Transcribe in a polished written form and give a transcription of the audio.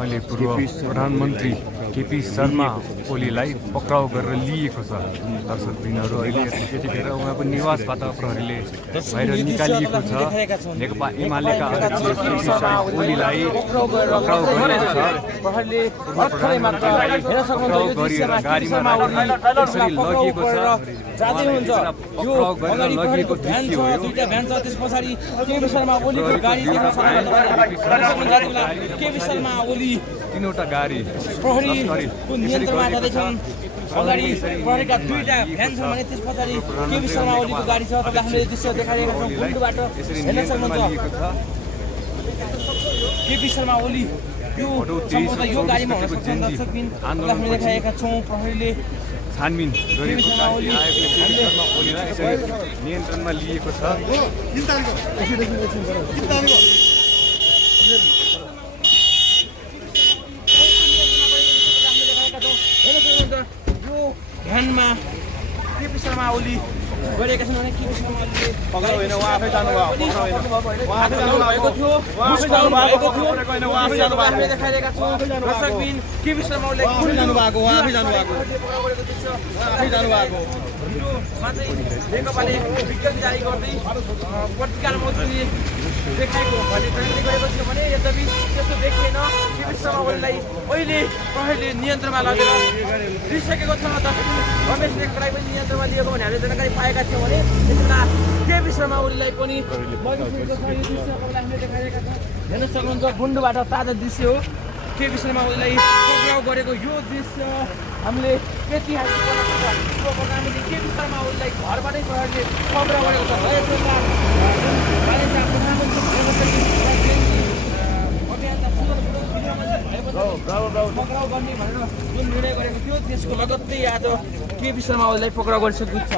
अहिले पूर्व प्रधानमन्त्री केपी शर्मा ओलीलाई पक्राउ गरेर लिएको छ। दर्शकवृन्दहरू अहिले यतिखेर उहाँको निवासबाट प्रहरीले बाहिर निकालिएको छ। नेकपा एमालेका अध्यक्ष केपी शर्मा ओलीलाई पक्राउ गरिएको छ। प्रहरीले भर्खरै मात्र हेर्न सक्नुहुन्छ यो दृश्यमा गाडीमा त्यसरी लगिएको छ। जाँदै हुन्छ यो अगाडि प्रहरीको भ्यान छ, दुईटा भ्यान छ, त्यस पछाडि केपी शर्मा ओलीको गाडी देख्न सक्नुहुन्छ। केपी शर्मा ओली तीनवटा गाडी प्रहरीको नियन्त्रणमा जाँदैछन्। अगाडि प्रहरीका दुईटा भ्यान छन् भने त्यस पछाडि केपी शर्मा ओलीको गाडी छ। तपाईँ हामीले दृश्य देखाइरहेका छौँ। पुलबाट हेर्न सक्नुहुन्छ केपी शर्मा ओली यो सम्भवतः यो गाडीमा हुन सक्छ। दर्शकबिन हामीले देखाएका छौँ प्रहरीले छानबिन गरेको शर्मा ओलीलाई यसरी नियन्त्रणमा लिएको छ। यो भ्यानमा केपी शर्मा ओली गरेका छन् भने केपी शर्मा ओलीले पक्राउ होइन, उहाँ आफै जानुभएको थियो। हामीले देखाइरहेका छौँ। दर्शकबिन केपी शर्मा ओलीले जानुभएको, उहाँ आफै जानुभएको, आफै जानुभएको। मात्रै नेकपाले विज्ञप्ति जारी गर्दै पत्रिका मन्त्रीले देखाएको भन्ने प्रहरीले गरेको थियो भने यद्यपि त्यस्तो देखिएन। केपी शर्मा ओलीलाई अहिले प्रहरीले नियन्त्रणमा लगेर लिइसकेको छ। रमेश नेकपालाई पनि नियन्त्रणमा लिएको भने हामीले जानकारी पाएका थियौँ भने त्यसमा केपी शर्मा ओलीलाई पनि लगिसकेको छ। यो दृश्य हामीले देखाइरहेका छौँ। हेर्न सक्नुहुन्छ गुन्डोबाट ताजा दृश्य हो। केपी शर्मा ओलीलाई पक्राउ गरेको यो दृश्य हामीले ऐतिहासिक प्रधानमन्त्री केपी शर्मा ओलीलाई घरबाटै प्रहरीले पक्राउ गरेको छ। पक्राउ गर्ने भनेर जुन निर्णय गरेको थियो त्यसको लगत्तै आज केपी शर्मा ओलीलाई पक्राउ गरिसकेको छ।